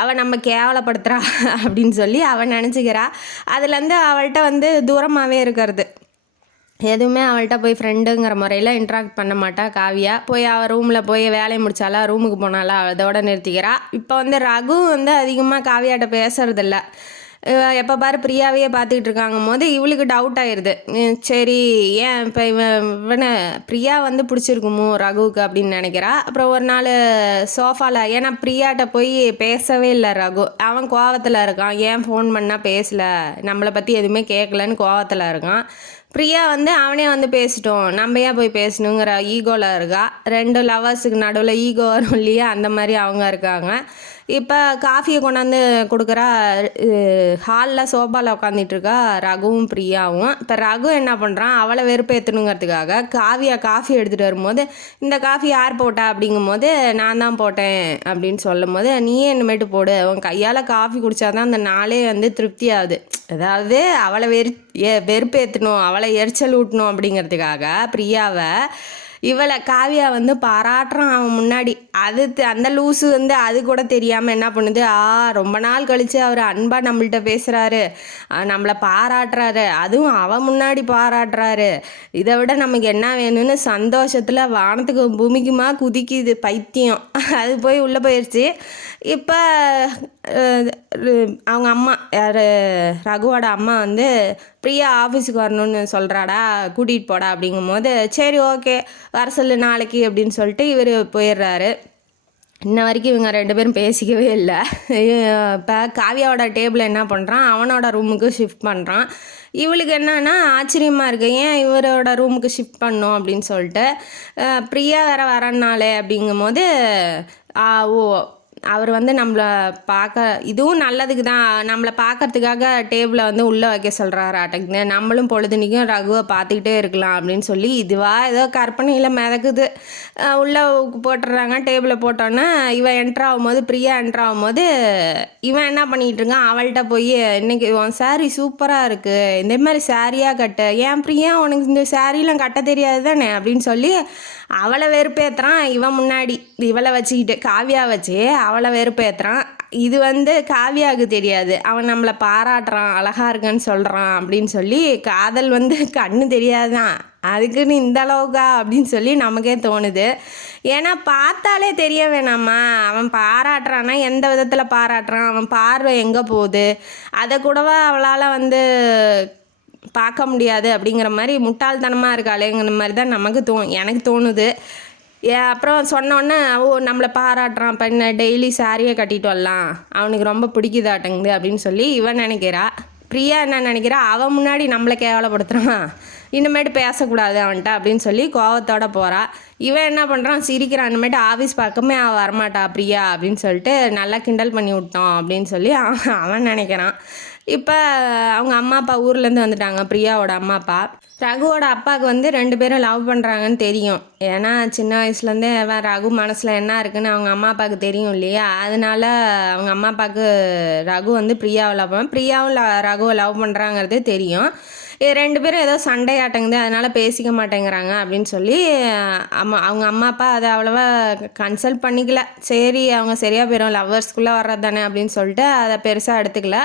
அவள் நம்ம கேவலப்படுத்துகிறா அப்படின்னு சொல்லி அவள் நினச்சிக்கிறா. அதுலேருந்து அவள்கிட்ட வந்து தூரமாகவே இருக்கிறது, எதுவுமே அவள்கிட்ட போய் ஃப்ரெண்டுங்கிற முறையில் இன்ட்ராக்ட் பண்ண மாட்டா காவியா. போய் அவள் ரூமில் போய் வேலையை முடித்தாலா, ரூமுக்கு போனாலா, அதோட நிறுத்திக்கிறா. இப்போ வந்து ரகு வந்து அதிகமாக காவியாட்ட பேசுறதில்ல. எப்போ பாரு பிரியாவையே பார்த்துக்கிட்டு இருக்காங்கும் போது இவளுக்கு டவுட் ஆயிடுது. சரி, ஏன் இப்போ இவனை பிரியா வந்து பிடிச்சிருக்குமோ ரகுவுக்கு அப்படின்னு நினைக்கிறா. அப்புறம் ஒரு நாள் சோஃபாவில், ஏன்னா பிரியாட்ட போய் பேசவே இல்லை ரகு, அவன் கோவத்தில் இருக்கான். ஏன் ஃபோன் பண்ணால் பேசலை, நம்மளை பற்றி எதுவுமே கேட்கலன்னு கோவத்தில் இருக்கான். பிரியா வந்து அவனே வந்து பேசிட்டோம், நம்ம ஏன் போய் பேசணுங்கிற ஈகோவில் இருக்கா. ரெண்டு லவர்ஸுக்கு நடுவில் ஈகோ வரும் இல்லையா, அந்த மாதிரி அவங்க இருக்காங்க. இப்போ காஃபியை கொண்டாந்து கொடுக்குறா. ஹாலில் சோஃபாவில் உட்காந்துட்ருக்கா ரகுவும் பிரியாவும். இப்போ ரகு என்ன பண்ணுறான், அவளை வெறுப்பேற்றணுங்கிறதுக்காக காவியா காஃபி எடுத்துகிட்டு வரும்போது இந்த காஃபி யார் போட்டா அப்படிங்கும் போது நான் தான் போட்டேன் அப்படின்னு சொல்லும் போது நீயே என்னமேட்டு போடு, உன் கையால் காஃபி குடித்தாதான் அந்த நாளே வந்து திருப்தி ஆகுது. அதாவது அவளை வெறுப்பேற்றணும், அவளை எரிச்சல் ஊட்டணும் அப்படிங்கிறதுக்காக பிரியாவை இவளை காவியா வந்து பாராட்டுறான் அவன் முன்னாடி. அந்த லூஸு வந்து அது கூட தெரியாமல் என்ன பண்ணுது, ரொம்ப நாள் கழித்து அவர் அன்பாக நம்மள்கிட்ட பேசுகிறாரு, நம்மளை பாராட்டுறாரு, அதுவும் அவன் முன்னாடி பாராட்டுறாரு, இதை விட நமக்கு என்ன வேணும்னு சந்தோஷத்தில் வானத்துக்கு பூமிக்குமா குதிக்குது பைத்தியம். அது போய் உள்ளே போயிடுச்சு. இப்போ அவங்க அம்மா யார், ரகுவோட அம்மா வந்து பிரியா ஆஃபீஸுக்கு வரணும்னு சொல்கிறாடா, கூட்டிகிட்டு போடா அப்படிங்கும் போது சரி ஓகே வர சொல்லு நாளைக்கு அப்படின்னு சொல்லிட்டு இவர் போயிடுறாரு. இன்ன வரைக்கும் இவங்க ரெண்டு பேரும் பேசிக்கவே இல்லை. இப்போ காவியாவோட டேபிள் என்ன பண்ணுறான், அவனோட ரூமுக்கு ஷிஃப்ட் பண்ணுறான். இவளுக்கு என்னன்னா ஆச்சரியமாக இருக்குது, ஏன் இவரோட ரூமுக்கு ஷிஃப்ட் பண்ணோம் அப்படின்னு சொல்லிட்டு. பிரியா வேறு வரனாலே அப்படிங்கும் போது ஓ அவர் வந்து நம்மளை இதுவும் நல்லதுக்கு தான், நம்மளை பார்க்கறதுக்காக டேபிளை வந்து உள்ளே வைக்க சொல்கிறாரு ஆட்டக்குன்னு, நம்மளும் பொழுதுனிக்கும் ரகுவை பார்த்துக்கிட்டே இருக்கலாம் அப்படின்னு சொல்லி இதுவாக ஏதோ கற்பனையில் மிதக்குது. உள்ளே போட்டுடுறாங்க. டேபிளை போட்டோன்னே இவன் என்ட்ரு ஆகும்போது, பிரியா என்ட்ரு ஆகும்போது இவன் என்ன பண்ணிகிட்டு இருக்கான், அவள்கிட்ட போய் இன்னைக்கு உன் சாரீ சூப்பராக இருக்குது, இந்த மாதிரி சாரியாக கட்ட, ஏன் பிரியா உனக்கு இந்த சாரீலாம் கட்ட தெரியாது தானே அப்படின்னு சொல்லி அவளை வெறுப்பேற்றுறான். இவன் முன்னாடி இவளை வச்சுக்கிட்டு காவியா வச்சு அவளை வெறுப்பேற்றுறான். இது வந்து காவியாவுக்கு தெரியாது, அவன் நம்மளை பாராட்டுறான், அழகா இருக்குன்னு சொல்கிறான் அப்படின்னு சொல்லி. காதல் வந்து கண்ணு தெரியாதுதான், அதுக்குன்னு இந்த அளவுக்கா அப்படின்னு சொல்லி நமக்கே தோணுது. ஏன்னா பார்த்தாலே தெரிய வேணாமா, அவன் பாராட்டுறான்னா எந்த விதத்தில் பாராட்டுறான், அவன் பார்வை எங்கே போகுது, அதை கூடவா அவளால் வந்து பார்க்க முடியாது அப்படிங்கிற மாதிரி முட்டாள்தனமாக இருக்காளேங்கிற மாதிரி தான் எனக்கு தோணுது. அப்புறம் சொன்னோன்னே நம்மளை பாராட்டுறான், இப்போ என்ன டெய்லி சாரியை கட்டிட்டு வரலாம், அவனுக்கு ரொம்ப பிடிக்குதாட்டங்குது அப்படின்னு சொல்லி இவன் நினைக்கிறா. பிரியா என்ன நினைக்கிறா, அவன் முன்னாடி நம்மளை கேவலப்படுத்துகிறான், இனிமேட்டு பேசக்கூடாது அவன்கிட்ட அப்படின்னு சொல்லி கோவத்தோட போகிறா. இவன் என்ன பண்ணுறான், சிரிக்கிறான். இனிமேட்டு ஆஃபீஸ் பக்கமே அவள் வரமாட்டா பிரியா அப்படின்னு சொல்லிட்டு நல்லா கிண்டல் பண்ணி விட்டோம் அப்படின்னு சொல்லி அவன் நினைக்கிறான். இப்போ அவங்க அம்மா அப்பா ஊர்லேருந்து வந்துட்டாங்க, பிரியாவோட அம்மா அப்பா. ரகுவோட அப்பாவுக்கு வந்து ரெண்டு பேரும் லவ் பண்ணுறாங்கன்னு தெரியும், ஏன்னா சின்ன வயசுலேருந்தே அவன் ரகு மனசில் என்ன இருக்குன்னு அவங்க அம்மா அப்பாவுக்கு தெரியும் இல்லையா. அதனால அவங்க அம்மா அப்பாவுக்கு ரகு வந்து பிரியாவை லவ் பண்ண, பிரியாவும் ரகுவை லவ் பண்ணுறாங்கிறது தெரியும். ரெண்டு பேரும் ஏதோ சண்டையாட்டங்குது, அதனால் பேசிக்க மாட்டேங்கிறாங்க அப்படின்னு சொல்லி அவங்க அம்மா அப்பா அதை அவ்வளோவா கன்சல்ட் பண்ணிக்கல. சரி அவங்க சரியாக போயிடும், லவ்வர்ஸ்குள்ளே வர்றது தானே அப்படின்னு சொல்லிட்டு அதை பெருசாக எடுத்துக்கல.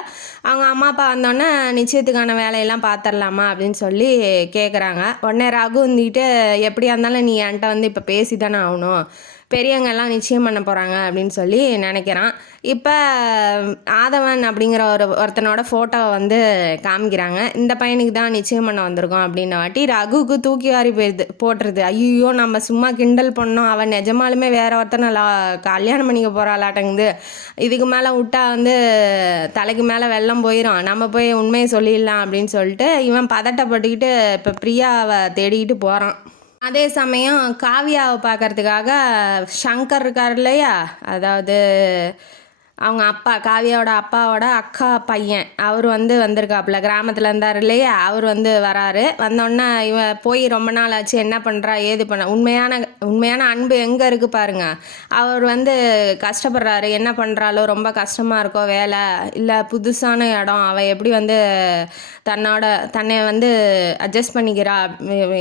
அவங்க அம்மா அப்பா வந்தோடனே நிச்சயத்துக்கான வேலையெல்லாம் பார்த்துடலாமா அப்படின்னு சொல்லி கேட்குறாங்க. உடனே ரகு வந்துட்டு எப்படியா இருந்தாலும் நீ என்கிட்ட வந்து இப்போ பேசி தானே ஆகணும், பெரியவங்க எல்லாம் நிச்சயம் பண்ண போகிறாங்க அப்படின்னு சொல்லி நினைக்கிறான். இப்போ ஆதவன் அப்படிங்கிற ஒருத்தனோட ஃபோட்டோவை வந்து காமிக்கிறாங்க. இந்த பையனுக்கு தான் நிச்சயம் பண்ண வந்திருக்கோம் அப்படின்ன வாட்டி ரகுவுக்கு தூக்கி வாரி போட்டுருது. ஐயோ நம்ம சும்மா கிண்டல் பண்ணோம், அவன் நிஜமாலுமே வேற ஒருத்தனை கல்யாணம் பண்ணிக்க போகிறாளாட்டங்குது, இதுக்கு மேலே விட்டா வந்து தலைக்கு மேலே வெள்ளம் போயிடும், நம்ம போய் உண்மையை சொல்லிடலாம் அப்படின்னு சொல்லிட்டு இவன் பதட்டப்பட்டுக்கிட்டு இப்போ பிரியாவை தேடிக்கிட்டு போகிறான். அதே சமயம் காவியாவை பார்க்கறதுக்காக சங்கர் இருக்கார் இல்லையா, அதாவது அவங்க அப்பா, காவியாவோட அப்பாவோட அக்கா பையன், அவர் வந்து வந்திருக்காப்புல, கிராமத்தில் இருந்தார் இல்லையா, அவர் வந்து வராரு. வந்தோடனே இவன் போய் ரொம்ப நாள் ஆச்சு, என்ன பண்ணுறா ஏது பண்ண, உண்மையான அன்பு எங்கே இருக்குது பாருங்க. அவர் வந்து கஷ்டப்படுறாரு, என்ன பண்ணுறாலோ, ரொம்ப கஷ்டமாக இருக்கோ வேலை இல்லை புதுசான இடம், அவள் எப்படி வந்து தன்னை வந்து அட்ஜஸ்ட் பண்ணிக்கிறா,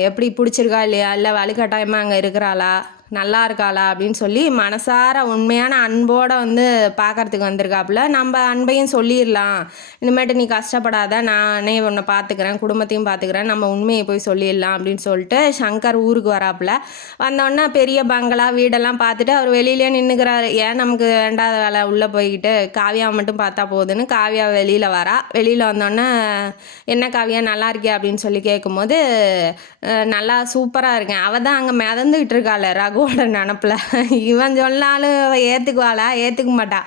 எப்படி பிடிச்சிருக்கா இல்லையா, இல்லை வலுக்கட்டாயமாக அங்கே இருக்கிறாளா, நல்லா இருக்காளா அப்படின்னு சொல்லி மனசார உண்மையான அன்போடு வந்து பார்க்கறதுக்கு வந்திருக்காப்புல. நம்ம அன்பையும் சொல்லிடலாம், இனிமேட்டு நீ கஷ்டப்படாத, நானே உன்னை பார்த்துக்கிறேன், குடும்பத்தையும் பார்த்துக்கிறேன், நம்ம உண்மையை போய் சொல்லிடலாம் அப்படின்னு சொல்லிட்டு சங்கர் ஊருக்கு வராப்புல. வந்தோடனே பெரிய பங்களா வீடெல்லாம் பார்த்துட்டு அவர் வெளியிலே நின்றுக்கிறாரு. ஏன் நமக்கு வேண்டாத வேலை, உள்ளே போய்கிட்டு காவியாவை மட்டும் பார்த்தா போகுதுன்னு காவியா வெளியில் வரா. வெளியில் வந்தோடனே என்ன காவியா நல்லா இருக்கியா அப்படின்னு சொல்லி கேட்கும்போது நல்லா சூப்பராக இருக்கேன். அவள் தான் அங்கே மிதந்துக்கிட்டு இருக்காள் ரகுவோட நினப்பில். இவன் சொன்னாலும் ஏற்றுக்குவாளா, ஏற்றுக்க மாட்டா.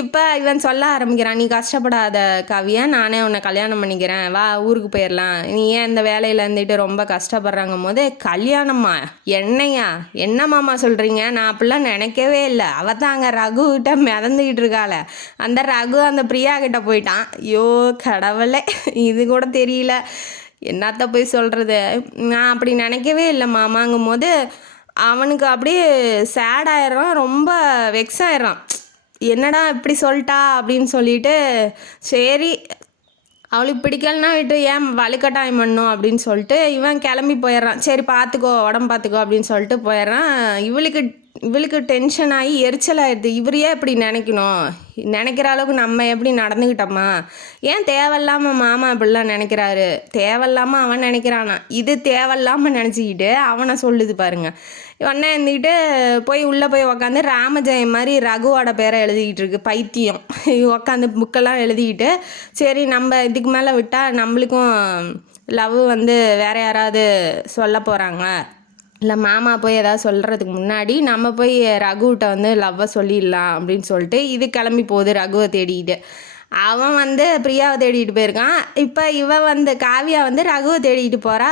இப்போ இவன் சொல்ல ஆரம்பிக்கிறான், நீ கஷ்டப்படாத காவியா, நானே உன்னை கல்யாணம் பண்ணிக்கிறேன், வா ஊருக்கு போயிடலாம், நீ ஏன் இந்த வேலையில் இருந்துட்டு ரொம்ப கஷ்டப்படுறாங்கும் போது, கல்யாணம்மா என்னையா, என்ன மாமா சொல்கிறீங்க, நான் அப்படிலாம் நினைக்கவே இல்லை, அவள் தான் அங்கே ரகுகிட்ட மிதந்துக்கிட்டு இருக்காள, அந்த ரகு அந்த பிரியா கிட்ட போயிட்டான். ஐயோ கடவுளே, இது கூட தெரியல, என்னத்த போய் சொல்கிறது, நான் அப்படி நினைக்கவே இல்லை மாமாங்கும் போது அவனுக்கு அப்படியே சேட் ஆயிடுறான், ரொம்ப வெக்ஸ் ஆயிடுறான். என்னடா இப்படி சொல்லிட்டா அப்படின்னு சொல்லிட்டு, சரி அவளுக்கு பிடிக்கலன்னா விட்டு ஏன் வலுக்கட்டாயம் பண்ணும் அப்படின்னு சொல்லிட்டு இவன் கிளம்பி போயிடுறான். சரி பார்த்துக்கோ, உடம்பு பார்த்துக்கோ அப்படின்னு சொல்லிட்டு போயிடுறான். இவளுக்கு டென்ஷன் ஆகி எரிச்சல் ஆயிடுது. இவரையே இப்படி நினைக்கிற அளவுக்கு நம்ம எப்படி நடந்துக்கிட்டோமா, ஏன் தேவையில்லாமல் மாமா இப்படிலாம் நினைக்கிறாரு, தேவையில்லாமல் அவன் நினைக்கிறானா, இது தேவையில்லாமல் நினச்சிக்கிட்டு அவனை சொல்லுது பாருங்க. இவனை இருந்துக்கிட்டு போய் உள்ளே போய் உக்காந்து ராமஜெயம் மாதிரி ரகுவோட பேரை எழுதிக்கிட்டு இருக்கு பைத்தியம். உக்காந்து புக்கெல்லாம் எழுதிக்கிட்டு, சரி நம்ம இதுக்கு மேலே விட்டால் நம்மளுக்கும் லவ் வந்து வேறு யாராவது சொல்ல போகிறாங்க, இல்லை மாமா போய் ஏதாவது சொல்கிறதுக்கு முன்னாடி நம்ம போய் ரகுகிட்ட வந்து லவ்வை சொல்லிடலாம் அப்படின்னு சொல்லிட்டு இது கிளம்பி போகுது ரகுவை தேடிக்கிட்டு. அவன் வந்து பிரியாவை தேடிட்டு போயிருக்கான். இப்போ இவன் வந்து காவியா வந்து ரகுவை தேடிட்டு போகிறா.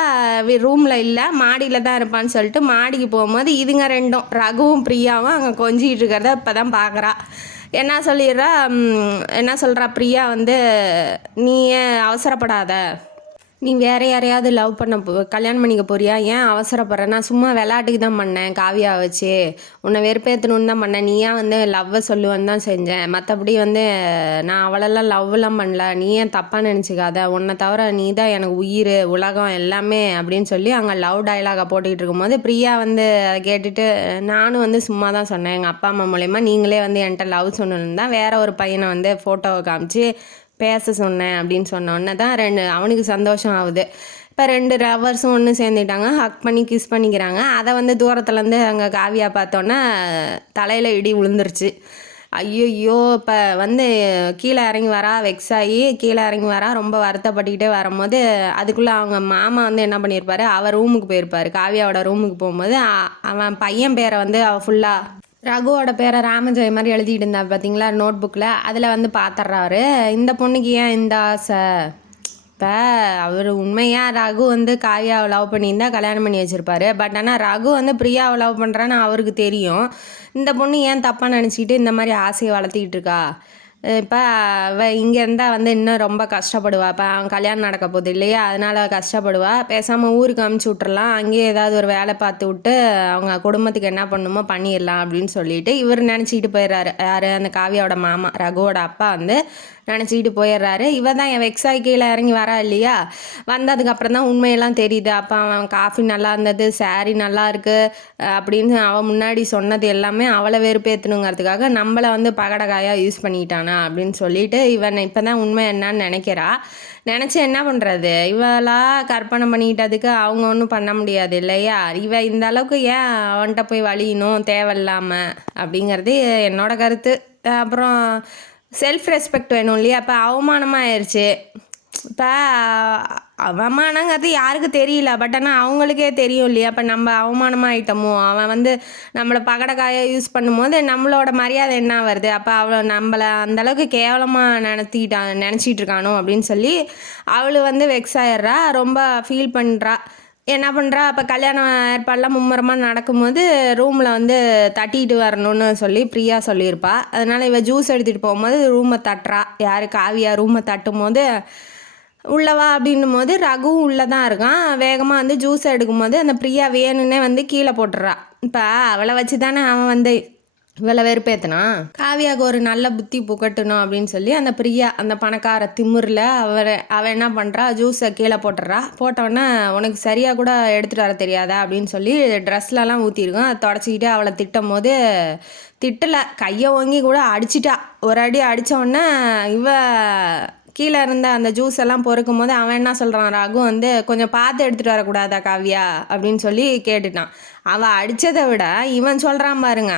ரூமில் இல்லை, மாடியில் தான் இருப்பான்னு சொல்லிட்டு மாடிக்கு போகும்போது இதுங்க ரெண்டும் ரகுவும் பிரியாவும் அங்கே கொஞ்சிக்கிட்டு இருக்கிறத இப்போ தான் பார்க்குறா. என்ன சொல்கிறா பிரியா வந்து, நீ அவசரப்படாத, நீ வேறு யாரையாவது லவ் பண்ண கல்யாணம் பண்ணிக்க போறியா, ஏன் அவசரப்படுற, நான் சும்மா விளையாட்டுக்கு தான் பண்ணேன், காவியா வச்சு உன்னை வெறுப்பேற்றணுன்னு தான் பண்ணேன், நீயா வந்து லவ்வை சொல்லுவேன்னு தான் செஞ்சேன், மற்றபடி வந்து நான் அவளெல்லாம் லவ்லாம் பண்ணல, நீ ஏன் தப்பாக நினச்சிக்காத, உன்னை தவிர நீ தான் எனக்கு உயிர் உலகம் எல்லாமே அப்படின்னு சொல்லி அங்கே லவ் டயலாகை போட்டுக்கிட்டு இருக்கும்போது பிரியா வந்து அதை கேட்டுட்டு, நானும் வந்து சும்மா தான் சொன்னேன், எங்கள் அப்பா அம்மா மூலயமா நீங்களே வந்து என்கிட்ட லவ் சொன்னோன்னு தான் வேற ஒரு பையனை வந்து ஃபோட்டோவை காமிச்சு பேச சொன்னேன் அப்படின்னு சொன்னோன்னே தான் அவனுக்கு சந்தோஷம் ஆகுது. இப்போ 2 லவ்வர்ஸும் ஒன்று சேர்ந்துட்டாங்க, ஹக் பண்ணி கிஸ் பண்ணிக்கிறாங்க. அதை வந்து தூரத்துலேருந்து அங்கே காவியா பார்த்தோன்னே தலையில் இடி விழுந்துருச்சு. ஐயோ இப்போ வந்து கீழே இறங்கி வரா, வெக்ஸ் ஆகி கீழே இறங்கி வரா, ரொம்ப வருத்தப்பட்டுக்கிட்டே வரும்போது அதுக்குள்ளே அவங்க மாமா வந்து என்ன பண்ணியிருப்பாரு, அவர் ரூமுக்கு போயிருப்பார். காவியாவோட ரூமுக்கு போகும்போது அவன் பையன் பேரை வந்து அவள் ஃபுல்லாக ரகுவோட பேரை ராமஜெயம் மாதிரி எழுதிட்டு இருந்தா பார்த்தீங்களா நோட் புக்கில், அதில் வந்து பார்த்துட்றாரு. இந்த பொண்ணுக்கு ஏன் இந்த ஆசை, இப்போ அவர் உண்மையாக ரகு வந்து காவியாவை லவ் பண்ணியிருந்தா கல்யாணம் பண்ணி வச்சுருப்பாரு. பட் ஆனால் ரகு வந்து பிரியாவை லவ் பண்ணுறான்னு அவருக்கு தெரியும். இந்த பொண்ணு ஏன் தப்பாக நினச்சிக்கிட்டு இந்த மாதிரி ஆசையை வளர்த்திக்கிட்டு இருக்கா, இப்போ இங்கே இருந்தால் வந்து இன்னும் ரொம்ப கஷ்டப்படுவா, இப்போ அவன் கல்யாணம் நடக்க போகுது இல்லையா, அதனால் கஷ்டப்படுவா, பேசாமல் ஊருக்கு அமுச்சு விட்றலாம், அங்கேயே ஏதாவது ஒரு வேலை பார்த்து விட்டு அவங்க குடும்பத்துக்கு என்ன பண்ணுமோ பண்ணிடலாம் அப்படின்னு சொல்லிட்டு இவர் நினச்சிக்கிட்டு போயிடுறாரு. யார், அந்த காவியாவோட மாமா ரகுவோட அப்பா வந்து நினச்சிக்கிட்டு போயிடுறாரு. இவ தான் என் வெக்ஸாகி கீழே இறங்கி வரா இல்லையா, வந்ததுக்கப்புறம் தான் உண்மையெல்லாம் தெரியுது. அப்போ அவன் காஃபி நல்லா இருந்தது, சாரி நல்லா இருக்குது அப்படின்னு அவன் முன்னாடி சொன்னது எல்லாமே அவளை வெறுப்பேற்றணுங்கிறதுக்காக நம்மளை வந்து பகடக்காயாக யூஸ் பண்ணிக்கிட்டான். இருக்கானா அப்படின்னு சொல்லிட்டு இவன் இப்போ தான் உண்மை என்னன்னு நினைக்கிறா. நினச்சி என்ன பண்ணுறது, இவளா கற்பனை பண்ணிக்கிட்டதுக்கு அவங்க ஒன்றும் பண்ண முடியாது இல்லையா. இவ இந்த அளவுக்கு ஏன் அவன்கிட்ட போய் வலியணும் தேவையில்லாமல் அப்படிங்கிறது என்னோட கருத்து. அப்புறம் செல்ஃப் ரெஸ்பெக்ட் வேணும் இல்லையா. இப்போ அவமானமாக ஆயிடுச்சு. இப்போ அவமானங்கிறது யாருக்கு தெரியல, பட் ஆனால் அவங்களுக்கே தெரியும் இல்லையா. இப்போ நம்ம அவமானமாக ஆயிட்டோமோ, அவன் வந்து நம்மளை பகடக்காயை யூஸ் பண்ணும்போது நம்மளோட மரியாதை என்ன வருது. அப்போ அவளை நம்மளை அந்தளவுக்கு கேவலமாக நினச்சிட்டு இருக்கானோ அப்படின்னு சொல்லி அவள் வந்து வெக்ஸ் ஆயிடுறா, ரொம்ப ஃபீல் பண்ணுறா. என்ன பண்ணுறா, அப்போ கல்யாணம் ஏற்பாடெலாம் மும்முரமாக நடக்கும்போது ரூமில் வந்து தட்டிட்டு வரணும்னு சொல்லி பிரியா சொல்லியிருப்பா. அதனால் இவள் ஜூஸ் எடுத்துகிட்டு போகும்போது ரூமை தட்டுறா. யார், காவியா ரூமை தட்டும் போது உள்ளவா அப்படின்னும் போது ரகுவும் உள்ளே தான் இருக்கான். வேகமாக வந்து ஜூஸ் எடுக்கும்போது அந்த பிரியா வேணுன்னே வந்து கீழே போட்டுடுறா. இப்போ அவளை வச்சு தானே அவன் வந்து இவளை வெறுப்பேற்றினான். காவியாவுக்கு ஒரு நல்ல புத்தி புகட்டணும் அப்படின்னு சொல்லி அந்த பிரியா அந்த பணக்கார திமிரில் அவள் என்ன பண்ணுறா, ஜூஸை கீழே போட்டுடுறா. போட்டோன்னே உனக்கு சரியாக கூட எடுத்துகிட்டு வர தெரியாதா அப்படின்னு சொல்லி ட்ரெஸ்லலாம் ஊற்றிருக்கோம். அதை தொடச்சிக்கிட்டு அவளை திட்டும் போது திட்டலை, கையை ஓங்கி கூட அடிச்சிட்டா. ஒரு அடி அடித்தோடனே இவ கீழே இருந்த அந்த ஜூஸ் எல்லாம் பொறுக்கும் போது அவன் என்ன சொல்கிறான், ரகு வந்து கொஞ்சம் பார்த்து எடுத்துகிட்டு வரக்கூடாதா காவியா அப்படின்னு சொல்லி கேட்டுட்டான். அவள் அடித்ததை விட இவன் சொல்கிறான் பாருங்க,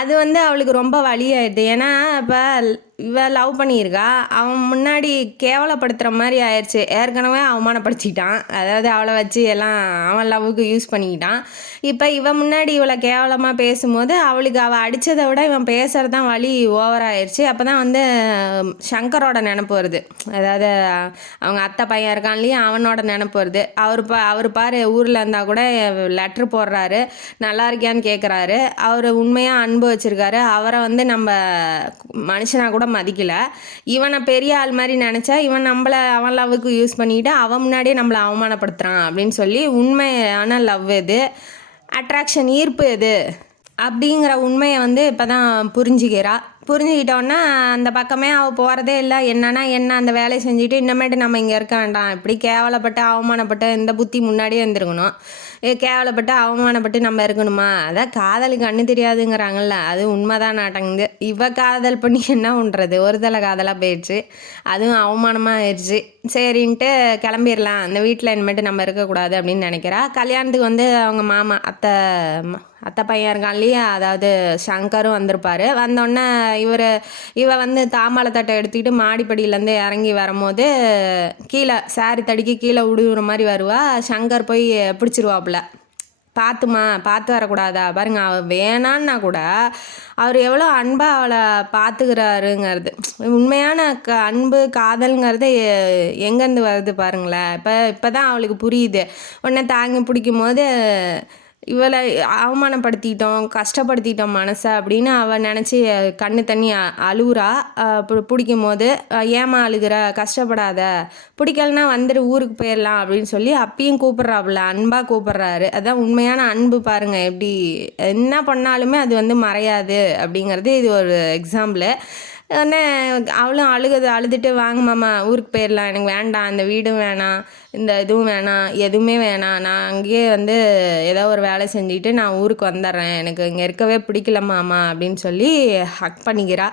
அது வந்து அவளுக்கு ரொம்ப வலியாயிடுது. ஏன்னா இப்போ இவ லவ் பண்ணியிருக்கா, அவன் முன்னாடி கேவலப்படுத்துகிற மாதிரி ஆயிடுச்சு. ஏற்கனவே அவமானப்படுத்திட்டான், அதாவது அவளை வச்சு எல்லாம் அவன் லவ்வுக்கு யூஸ் பண்ணிக்கிட்டான். இப்போ இவன் முன்னாடி இவளை கேவலமாக பேசும்போது அவளுக்கு அவள் அடித்ததை விட இவன் பேசுகிறது தான் வலி ஓவராகிடுச்சு. அப்போ தான் வந்து சங்கரோட நினப்பு வருது, அதாவது அவங்க அத்தை பையன் இருக்கான் இல்லையா, அவனோட நினப்பு வருது. அவர் பாரு ஊரில் இருந்தால் கூட லெட்ரு போடுறாரு, நல்லா இருக்கியான்னு கேட்குறாரு. அவர் உண்மையாக அன்பு வச்சுருக்காரு. அவரை வந்து நம்ம மனுஷனாக கூட மதிக்கலை. இவனை பெரிய ஆள் மாதிரி நினச்சா இவன் நம்மளை அவன் லவ்வுக்கு யூஸ் பண்ணிக்கிட்டு அவன் முன்னாடியே நம்மளை அவமானப்படுத்துகிறான் அப்படின்னு சொல்லி உண்மையான லவ் எது, அட்ராக்ஷன் ஈர்ப்பு எது அப்படிங்கிற உண்மையை வந்து இப்போ தான் புரிஞ்சுக்கிட்டோன்னா அந்த பக்கமே அவள் போகிறதே இல்லை. என்னன்னா என்ன அந்த வேலையை செஞ்சுட்டு இன்னமேட்டு நம்ம இங்கே இருக்க வேண்டாம், இப்படி கேவலப்பட்டு அவமானப்பட்டு இந்த புத்தி முன்னாடியே இருந்திருக்கணும். கேவலப்பட்டு அவமானப்பட்டு நம்ம இருக்கணுமா. அதான் காதலுக்கு கண்ணு தெரியாதுங்கிறாங்கல்ல, அது உண்மைதான் நாட்டங்குது. இவ காதல் பண்ணி என்ன பண்ணுறது, ஒரு தலை காதலாக போயிடுச்சு, அதுவும் அவமானமாக ஆயிடுச்சு. சரின்ட்டு கிளம்பிடலாம், அந்த வீட்டில் இனிமேட்டு நம்ம இருக்கக்கூடாது அப்படின்னு நினைக்கிறா. கல்யாணத்துக்கு வந்து அவங்க மாமா அத்தை பையன் இருக்கான் இல்லையா, அதாவது சங்கரும் வந்திருப்பார். வந்தோடனே இவ வந்து தாம்பாளத்தட்டை எடுத்துக்கிட்டு மாடிப்படியிலேருந்து இறங்கி வரும்போது கீழே சாரி தடிக்கி கீழே விடுற மாதிரி வருவா. சங்கர் போய் பிடிச்சிருவாப்புல, பார்த்து வரக்கூடாதா பாருங்க. அவள் வேணான்னா கூட அவர் எவ்வளோ அன்பாக அவளை பார்த்துக்கிறாருங்கிறது, உண்மையான அன்பு காதல்ங்கிறது எங்கேருந்து வருது பாருங்களேன். இப்போ தான் அவளுக்கு புரியுது. உடனே தாங்கி பிடிக்கும் போது இவளை அவமானப்படுத்திட்டோம், கஷ்டப்படுத்திட்டோம் மனசை அப்படின்னு அவள் நினச்சி கண்ணு தண்ணி அழுகுறா. பிடிக்கும் போது ஏமா அழுகிற, கஷ்டப்படாத, பிடிக்கலன்னா வந்துட்டு ஊருக்கு போயிடலாம் அப்படின்னு சொல்லி அப்பயும் கூப்பிட்றாப்புல, அன்பாக கூப்பிட்றாரு. அதான் உண்மையான அன்பு பாருங்கள், எப்படி என்ன பண்ணாலுமே அது வந்து மறையாது அப்படிங்கிறது இது ஒரு எக்ஸாம்பிள். உடனே அவளும் அழுதுட்டு வாங்க மாமா ஊருக்கு போயிடலாம், எனக்கு வேண்டாம், இந்த வீடும் வேணாம், இந்த இதுவும் வேணாம், எதுவுமே வேணாம், நான் அங்கேயே வந்து ஏதோ ஒரு வேலை செஞ்சுட்டு நான் ஊருக்கு வந்துடுறேன், எனக்கு இங்கே இருக்கவே பிடிக்கல மாமா அப்படின்னு சொல்லி ஹக் பண்ணிக்கிறா.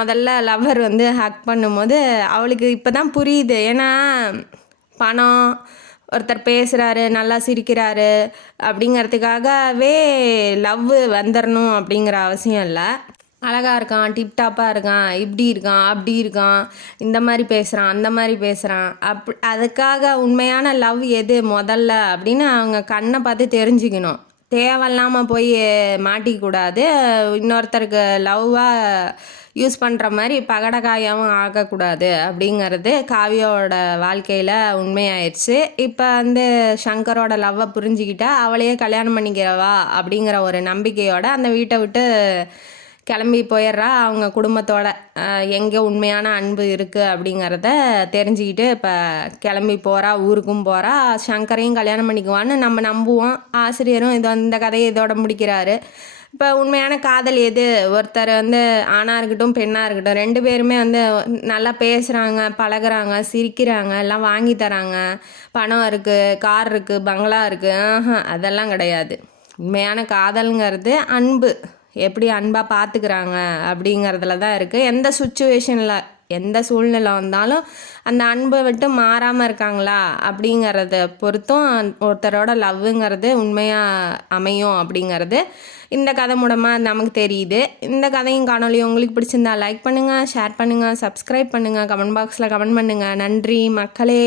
முதல்ல லவ்வர் வந்து ஹக் பண்ணும்போது அவளுக்கு இப்போ தான் புரியுது. ஏன்னா பணம், ஒருத்தர் பேசுகிறாரு, நல்லா சிரிக்கிறாரு அப்படிங்கிறதுக்காகவே லவ் வந்துடணும் அப்படிங்கிற அவசியம் இல்லை. அழகாக இருக்கான், டிப்டாப்பாக இருக்கான், இப்படி இருக்கான், அப்படி இருக்கான், இந்த மாதிரி பேசுகிறான், அந்த மாதிரி பேசுகிறான், அதுக்காக உண்மையான லவ் எது முதல்ல அப்படின்னு அவங்க கண்ணை பார்த்து தெரிஞ்சுக்கணும். தேவையில்லாமல் போய் மாட்டிக்கூடாது, இன்னொருத்தருக்கு லவ்வாக யூஸ் பண்ணுற மாதிரி பகடக்காயாவும் ஆகக்கூடாது அப்படிங்கிறது காவியோட வாழ்க்கையில் உண்மையாயிடுச்சு. இப்போ வந்து சங்கரோட லவ்வை புரிஞ்சுக்கிட்டா அவளையே கல்யாணம் பண்ணிக்கிறவா அப்படிங்கிற ஒரு நம்பிக்கையோட அந்த வீட்டை விட்டு கிளம்பி போயிடுறா. அவங்க குடும்பத்தோட எங்கே உண்மையான அன்பு இருக்குது அப்படிங்கிறத தெரிஞ்சுக்கிட்டு இப்போ கிளம்பி போகிறா, ஊருக்கும் போகிறா. சங்கரையும் கல்யாணம் பண்ணிக்குவான்னு நம்ம நம்புவோம். ஆசிரியரும் இந்த கதையை இதோட முடிக்கிறாரு. இப்போ உண்மையான காதல் எது, ஒருத்தர் வந்து ஆணாக இருக்கட்டும் பெண்ணாக இருக்கட்டும் ரெண்டு பேருமே வந்து நல்லா பேசுகிறாங்க, பழகுறாங்க, சிரிக்கிறாங்க, எல்லாம் வாங்கி தராங்க, பணம் இருக்குது, கார் இருக்குது, பங்களா இருக்குது, அதெல்லாம் கிடையாது. உண்மையான காதலுங்கிறது அன்பு. எப்படி அன்பாக பார்த்துக்கிறாங்க அப்படிங்கிறதுல தான் இருக்குது. எந்த சூழ்நிலை வந்தாலும் அந்த அன்பை விட்டு மாறாமல் இருக்காங்களா அப்படிங்கிறத பொறுத்தும் ஒருத்தரோட லவ்வுங்கிறது உண்மையாக அமையும் அப்படிங்கிறது இந்த கதை மூலமாக நமக்கு தெரியுது. இந்த கதையும் காணொலியும் உங்களுக்கு பிடிச்சிருந்தா லைக் பண்ணுங்கள், ஷேர் பண்ணுங்கள், சப்ஸ்கிரைப் பண்ணுங்கள், கமெண்ட் பாக்ஸில் கமெண்ட் பண்ணுங்கள். நன்றி மக்களே.